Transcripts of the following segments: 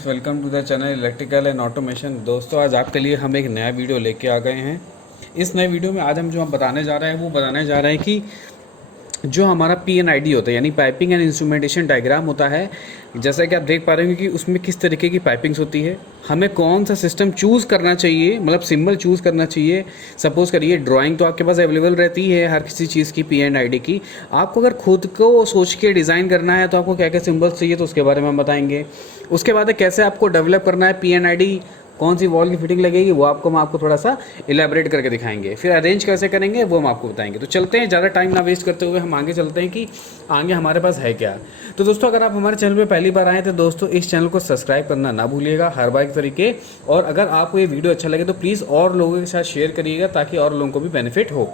Friends, welcome to the channel electrical and automation. दोस्तों, आज आपके लिए हम एक नया वीडियो लेके आ गए हैं। इस नए वीडियो में आज हम जो बताने जा रहे हैं वो बताने जा रहे हैं कि जो हमारा PNID होता है यानी पाइपिंग एंड इंस्ट्रूमेंटेशन डायग्राम होता है। जैसा कि आप देख पा रहे होंगे कि उसमें किस तरीके की पाइपिंग्स होती है, हमें कौन सा सिस्टम चूज़ करना चाहिए, मतलब सिंबल चूज़ करना चाहिए। सपोज़ करिए ड्राइंग तो आपके पास अवेलेबल रहती है हर किसी चीज़ की PNID की। आपको अगर खुद को सोच के डिज़ाइन करना है तो आपको क्या क्या सिंबल्स चाहिए तो उसके बारे में हम बताएंगे। उसके बाद कैसे आपको डेवलप करना है PNID, कौन सी वॉल की फिटिंग लगेगी वो हम आपको थोड़ा सा इलेबरेट करके दिखाएंगे। फिर अरेंज कैसे करेंगे वो हम आपको बताएंगे। तो चलते हैं, ज़्यादा टाइम ना वेस्ट करते हुए हम आगे चलते हैं कि आगे हमारे पास है क्या। तो दोस्तों, अगर आप हमारे चैनल पे पहली बार आए तो दोस्तों इस चैनल को सब्सक्राइब करना ना भूलिएगा हर बार के तरीके। और अगर आपको ये वीडियो अच्छा लगे तो प्लीज़ और लोगों के साथ शेयर करिएगा ताकि और लोगों को भी बेनिफिट हो।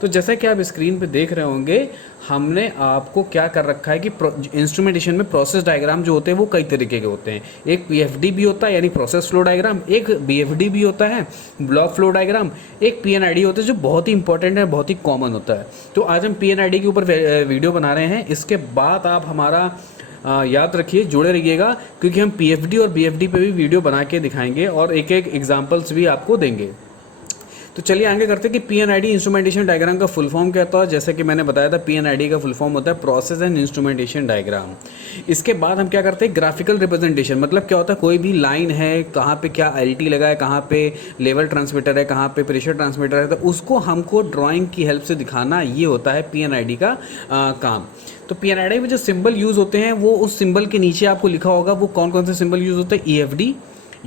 तो जैसा कि आप स्क्रीन पे देख रहे होंगे, हमने आपको क्या कर रखा है कि इंस्ट्रूमेंटेशन में प्रोसेस डायग्राम जो होते हैं वो कई तरीके के होते हैं। एक PFD भी होता है यानी प्रोसेस फ्लो डायग्राम, एक BFD भी होता है ब्लॉक फ्लो डायग्राम, एक PNID होता है जो बहुत ही इंपॉर्टेंट है, बहुत ही कॉमन होता है। तो आज हम PNID के ऊपर वीडियो बना रहे हैं। इसके बाद आप हमारा याद रखिए, जुड़े रहिएगा, क्योंकि हम PFD और BFD पे भी वीडियो बना के दिखाएंगे और एक एक एग्जाम्पल्स भी आपको देंगे। तो चलिए आगे करते हैं कि PNID इंस्ट्रूमेंटेशन डायग्राम का फुल फॉर्म क्या होता है। जैसे कि मैंने बताया था, PNID का फुल फॉर्म होता है प्रोसेस एंड इंस्ट्रूमेंटेशन डायग्राम। इसके बाद हम क्या करते हैं, ग्राफिकल रिप्रेजेंटेशन। मतलब क्या होता है, कोई भी लाइन है, कहाँ पे क्या LT लगा है, कहाँ पे लेवल ट्रांसमीटर है, कहाँ पे प्रेशर ट्रांसमीटर है, तो उसको हमको ड्राइंग की हेल्प से दिखाना, ये होता है PNID का काम। तो PNID में जो सिंबल यूज़ होते हैं वो उस सिंबल के नीचे आपको लिखा होगा वो कौन कौन से सिंबल यूज़ होते हैं। EFD,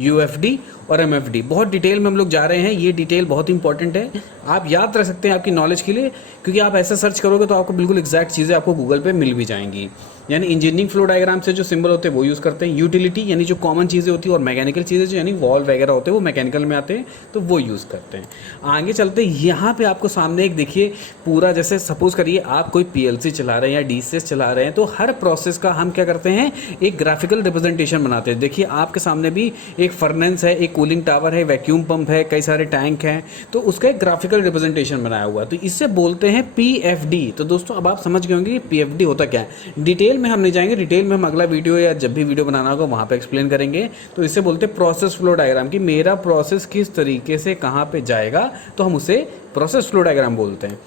UFD और MFD। बहुत डिटेल में हम लोग जा रहे हैं, ये डिटेल बहुत इंपॉर्टेंट है, आप याद रख सकते हैं आपकी नॉलेज के लिए, क्योंकि आप ऐसा सर्च करोगे तो आपको बिल्कुल एग्जैक्ट चीज़ें आपको गूगल पे मिल भी जाएंगी। यानी इंजीनियरिंग फ्लो डायग्राम से जो सिंबल होते हैं वो यूज़ करते हैं। यूटिलिटी यानी जो कॉमन चीज़ें होती है, और मैकेनिकल चीज़ें जो यानी वॉल वगैरह होते हैं वो मैकेनिकल में आते हैं तो वो यूज़ करते हैं। आगे चलते हैं, यहाँ पे आपको सामने एक देखिए पूरा, जैसे सपोज करिए आप कोई PLC चला रहे हैं या DCS चला रहे हैं, तो हर प्रोसेस का हम क्या करते हैं, एक ग्राफिकल रिप्रेजेंटेशन बनाते हैं। देखिए आपके सामने भी एक फर्नेस है, एक कूलिंग टावर है, वैक्यूम पंप है, कई सारे टैंक हैं, तो उसका एक ग्राफिकल रिप्रेजेंटेशन बनाया हुआ है, तो इससे बोलते हैं PFD। तो दोस्तों अब आप समझ गए होंगे कि PFD होता क्या है। डिटेल में हम नहीं जाएंगे, डिटेल में हम अगला वीडियो या जब भी वीडियो बनाना होगा वहाँ पे एक्सप्लेन करेंगे। तो इससे बोलते हैं प्रोसेस फ्लो डायग्राम, कि मेरा प्रोसेस किस तरीके से कहाँ पे जाएगा, तो हम उसे प्रोसेस फ्लो डायग्राम बोलते हैं।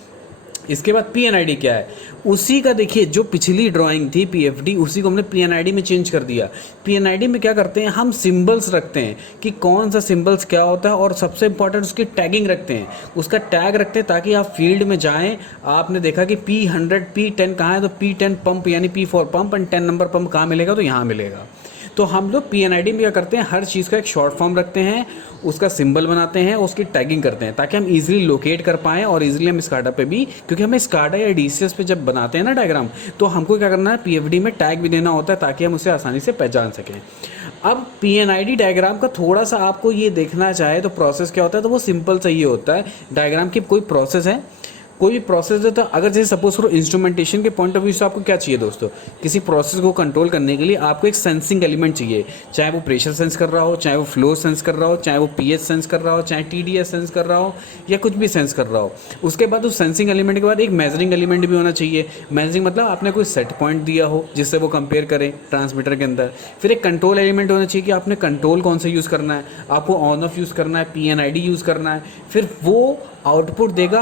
इसके बाद PNID क्या है, उसी का देखिए जो पिछली ड्राइंग थी PFD, उसी को हमने PNID में चेंज कर दिया। PNID में क्या करते हैं, हम सिंबल्स रखते हैं कि कौन सा सिंबल्स क्या होता है, और सबसे इंपॉर्टेंट उसकी टैगिंग रखते हैं, उसका टैग रखते हैं ताकि आप फील्ड में जाएं। आपने देखा कि P100 P10 कहाँ है, तो P10 पंप यानी P for pump, and 10 number pump कहाँ मिलेगा, तो यहाँ मिलेगा। तो हम लोग PNID में क्या करते हैं, हर चीज़ का एक शॉर्ट फॉर्म रखते हैं, उसका सिंबल बनाते हैं, उसकी टैगिंग करते हैं ताकि हम इजीली लोकेट कर पाएँ, और इजीली हम स्काडा पे भी, क्योंकि हमें स्काडा या DCS पे जब बनाते हैं ना डायग्राम, तो हमको क्या करना है, PFD में टैग भी देना होता है ताकि हम उसे आसानी से पहचान सकें। अब PNID डायग्राम का थोड़ा सा आपको ये देखना चाहे तो प्रोसेस क्या होता है, तो वो सिंपल सा ये होता है, डायग्राम की कोई प्रोसेस है, कोई भी प्रोसेस है, तो अगर जैसे सपोज करो इंस्ट्रूमेंटेशन के पॉइंट ऑफ व्यू से आपको क्या चाहिए दोस्तों, किसी प्रोसेस को कंट्रोल करने के लिए आपको एक सेंसिंग एलिमेंट चाहिए, चाहे वो प्रेशर सेंस कर रहा हो, चाहे वो फ्लो सेंस कर रहा हो, चाहे वो pH सेंस कर रहा हो, चाहे TDS सेंस कर रहा हो, या कुछ भी सेंस कर रहा हो। उसके बाद उस सेंसिंग एलिमेंट के बाद एक मेजरिंग एलिमेंट भी होना चाहिए। मेजरिंग मतलब आपने कोई सेट पॉइंट दिया हो जिससे वो कंपेयर करें ट्रांसमीटर के अंदर। फिर एक कंट्रोल एलिमेंट होना चाहिए कि आपने कंट्रोल कौन सा यूज़ करना है, आपको ऑन ऑफ यूज़ करना है, PNID यूज़ करना है। फिर वो आउटपुट देगा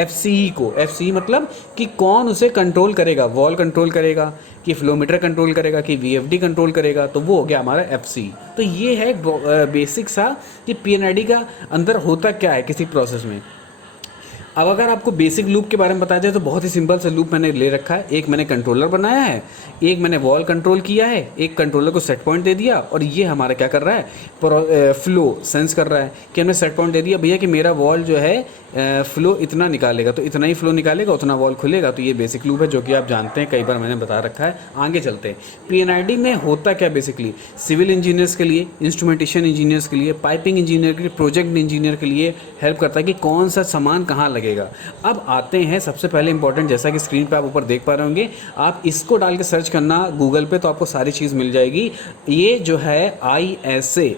FCE को। FCE मतलब कि कौन उसे कंट्रोल करेगा, वॉल कंट्रोल करेगा, कि फ्लोमीटर कंट्रोल करेगा, कि VFD कंट्रोल करेगा, तो वो हो गया हमारा FCE। तो ये है बेसिक सा कि PNID का अंदर होता क्या है किसी प्रोसेस में। अब अगर आपको बेसिक लूप के बारे में बताया जाए तो बहुत ही सिंपल सा लूप मैंने ले रखा है। एक मैंने कंट्रोलर बनाया है, एक मैंने वॉल कंट्रोल किया है, एक कंट्रोलर को सेट पॉइंट दे दिया, और ये हमारा क्या कर रहा है, फ्लो सेंस कर रहा है कि हमने सेट पॉइंट दे दिया भैया कि मेरा वॉल जो है फ्लो इतना निकालेगा, तो इतना ही फ्लो निकालेगा, उतना वॉल खुलेगा। तो ये बेसिक लूप है जो कि आप जानते हैं, कई बार मैंने बता रखा है। आगे चलते हैं, PNID में होता क्या बेसिकली, सिविल इंजीनियर्स के लिए, इंस्ट्रूमेंटेशन इंजीनियर्स के लिए, पाइपिंग इंजीनियर के लिए, प्रोजेक्ट इंजीनियर के लिए हेल्प करता है कि कौन सा सामान कहाँ लगेगा। अब आते हैं सबसे पहले इंपॉर्टेंट, जैसा कि स्क्रीन पे आप ऊपर देख पा रहे होंगे, आप इसको डाल के सर्च करना गूगल पे तो आपको सारी चीज़ मिल जाएगी। ये जो है ISA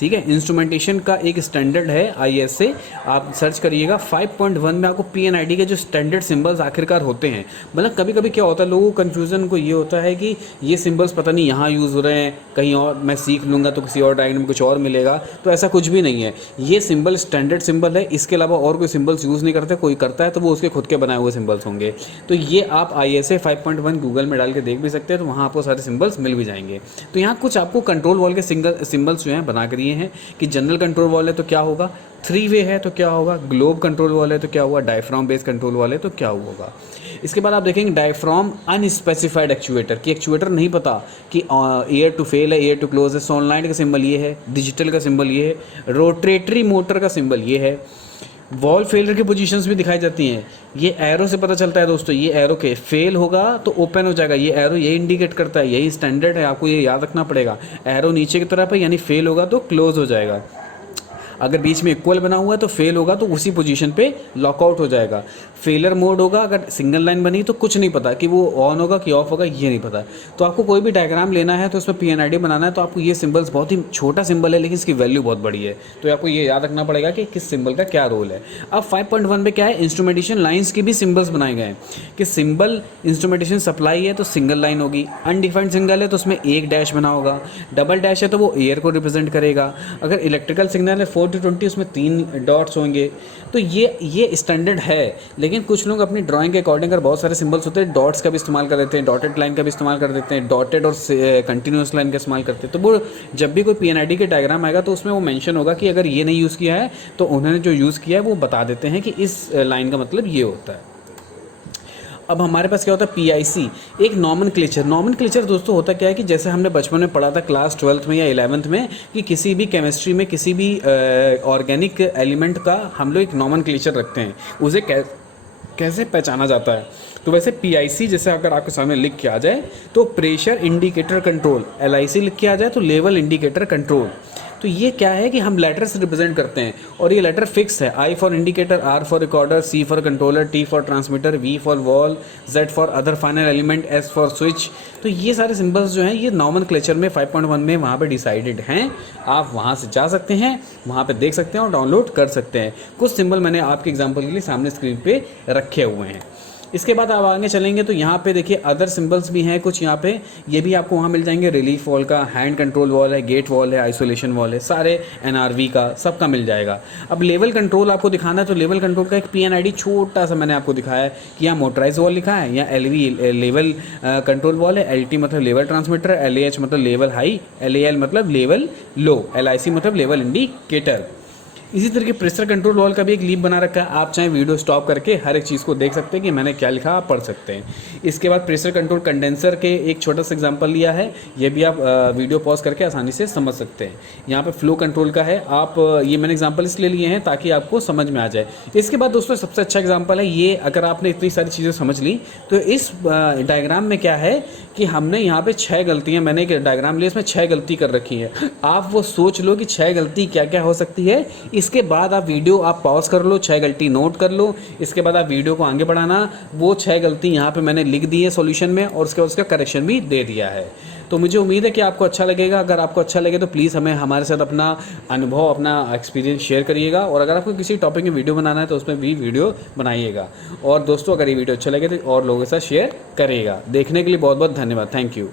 ठीक है। इंस्ट्रूमेंटेशन का एक स्टैंडर्ड है ISA, आप सर्च करिएगा 5.1 में आपको PNID के जो स्टैंडर्ड सिंबल्स आखिरकार होते हैं। मतलब कभी कभी क्या होता है, लोगों को कन्फ्यूज़न को ये होता है कि ये सिंबल्स पता नहीं यहाँ यूज़ हो रहे हैं, कहीं और मैं सीख लूँगा तो किसी और डायग्राम में कुछ और मिलेगा, तो ऐसा कुछ भी नहीं है। ये सिंबल स्टैंडर्ड सिंबल है, इसके अलावा और कोई सिंबल्स यूज़ नहीं करते। कोई करता है तो वो उसके खुद के बनाए हुए सिंबल्स होंगे। तो ये आप ISA 5.1 गूगल में डाल के देख भी सकते हैं, तो वहाँ आपको सारे सिंबल्स मिल भी जाएंगे। तो यहाँ कुछ आपको कंट्रोल वॉल के सिंबल्स जो हैं बना कर दिए हैं कि जनरल कंट्रोल वॉल है तो क्या होगा, 3 वे है तो क्या होगा, ग्लोब कंट्रोल वॉल है तो क्या हुआ, डायफ्राम बेस्ड कंट्रोल वॉल है तो क्या होगा। इसके बाद आप देखेंगे डायफ्राम अनस्पेसिफाइड एक्चुएटर, कि एक्चुएटर नहीं पता कि एयर टू फेल है, एयर टू क्लोज है, सोलनॉइड का सिंबल ये है, डिजिटल का सिंबल ये है, रोटेटरी मोटर का सिंबल ये है। वॉल फेलियर की पोजीशंस भी दिखाई जाती हैं, ये एरो से पता चलता है दोस्तों। ये एरो के फेल होगा तो ओपन हो जाएगा, ये एरो यही इंडिकेट करता है, यही स्टैंडर्ड है, आपको ये याद रखना पड़ेगा। एरो नीचे की तरफ है यानी फेल होगा तो क्लोज हो जाएगा। अगर बीच में इक्वल बना हुआ है तो फेल होगा तो उसी पोजीशन पे लॉकआउट हो जाएगा। फेलर मोड होगा, अगर सिंगल लाइन बनी तो कुछ नहीं पता कि वो ऑन होगा कि ऑफ होगा, ये नहीं पता। तो आपको कोई भी डायग्राम लेना है तो उसमें PNID बनाना है तो आपको ये सिंबल्स, बहुत ही छोटा सिंबल है लेकिन इसकी वैल्यू बहुत बड़ी है, तो आपको ये याद रखना पड़ेगा कि किस सिंबल का क्या रोल है। अब 5.1 में क्या है, इंस्ट्रूमेंटेशन लाइन्स के भी सिंबल्स बनाए गए हैं कि सिंबल इंस्ट्रूमेंटेशन सप्लाई है तो सिंगल लाइन होगी, अनडिफाइंड सिंगल है तो उसमें एक डैश बना होगा, डबल डैश है तो वो एयर को रिप्रेजेंट करेगा, अगर इलेक्ट्रिकल सिग्नल है 4 to 20 उसमें 3 डॉट्स होंगे। तो ये स्टैंडर्ड है, लेकिन कुछ लोग अपनी ड्राइंग के अकॉर्डिंग अगर बहुत सारे सिंबल्स होते हैं डॉट्स का भी इस्तेमाल कर देते हैं, डॉटेड लाइन का भी इस्तेमाल कर देते हैं, डॉटेड और कंटिन्यूस लाइन का इस्तेमाल करते हैं। तो वो जब भी कोई PNID के डायग्राम आएगा तो उसमें वो मेंशन होगा कि अगर ये नहीं यूज़ किया है तो उन्होंने जो यूज़ किया है वो बता देते हैं कि इस लाइन का मतलब ये होता है। अब हमारे पास क्या होता है PIC, एक नॉमेनक्लेचर दोस्तों होता क्या है कि जैसे हमने बचपन में पढ़ा था क्लास 12th में या 11th में कि किसी भी केमिस्ट्री में किसी भी ऑर्गेनिक एलिमेंट का हम लोग एक नॉमेनक्लेचर रखते हैं, उसे कैसे पहचाना जाता है। तो वैसे PIC जैसे अगर आपके सामने लिख के आ जाए तो प्रेशर इंडिकेटर कंट्रोल, LIC लिख के आ जाए तो लेवल इंडिकेटर कंट्रोल। तो ये क्या है कि हम लेटर से रिप्रेजेंट करते हैं और ये लेटर फिक्स है, I for indicator, R for recorder, C for controller, T for transmitter, V for wall, Z for other final element, S for switch. तो ये सारे सिंबल्स जो हैं ये नॉमेनक्लेचर में 5.1 में वहाँ पे डिसाइडेड हैं। आप वहाँ से जा सकते हैं, वहाँ पे देख सकते हैं और डाउनलोड कर सकते हैं। कुछ सिंबल मैंने आपके एग्जाम्पल के लिए सामने स्क्रीन पे रखे हुए हैं। इसके बाद आप आगे चलेंगे तो यहाँ पे देखिए अदर सिंबल्स भी हैं कुछ, यहाँ पे ये भी आपको वहाँ मिल जाएंगे। रिलीफ वॉल का, हैंड कंट्रोल वॉल है, गेट वॉल है, आइसोलेशन वॉल है, सारे NRV का सबका मिल जाएगा। अब लेवल कंट्रोल आपको दिखाना है तो लेवल कंट्रोल का एक PNID छोटा सा मैंने आपको दिखाया है कि यहाँ मोटराइज वॉल लिखा है, यहाँ LV लेवल कंट्रोल वॉल है, LT मतलब लेवल ट्रांसमीटर, LAH मतलब लेवल हाई, LAL मतलब लेवल लो, LIC मतलब लेवल इंडिकेटर। इसी तरह के प्रेशर कंट्रोल वॉल का भी एक लीप बना रखा है, आप चाहे वीडियो स्टॉप करके हर एक चीज़ को देख सकते हैं कि मैंने क्या लिखा, आप पढ़ सकते हैं। इसके बाद प्रेशर कंट्रोल कंडेंसर के एक छोटा सा एग्जांपल लिया है, ये भी आप वीडियो पॉज करके आसानी से समझ सकते हैं। यहाँ पे फ्लो कंट्रोल का है, आप ये मैंने एग्जाम्पल इसलिए लिए हैं ताकि आपको समझ में आ जाए। इसके बाद दोस्तों सबसे अच्छा एग्जाम्पल है ये, अगर आपने इतनी सारी चीज़ें समझ ली तो इस डायग्राम में क्या है कि हमने यहाँ पे 6 गलतियाँ, मैंने एक डायग्राम लिया इसमें 6 गलती कर रखी है। आप वो सोच लो कि 6 गलती क्या क्या हो सकती है, इसके बाद आप वीडियो आप पॉज कर लो, 6 गलती नोट कर लो, इसके बाद आप वीडियो को आगे बढ़ाना। वो 6 गलती यहाँ पे मैंने लिख दी है सॉल्यूशन में और उसके बाद उसका करेक्शन भी दे दिया है। तो मुझे उम्मीद है कि आपको अच्छा लगेगा। अगर आपको अच्छा लगे तो प्लीज़ हमें हमारे साथ अपना अनुभव, अपना एक्सपीरियंस शेयर करिएगा और अगर आपको किसी टॉपिक में वीडियो बनाना है तो उसमें भी वीडियो बनाइएगा। और दोस्तों अगर ये वीडियो अच्छा लगे तो और लोगों के साथ शेयर करिएगा। देखने के लिए बहुत बहुत धन्यवाद। Thank you.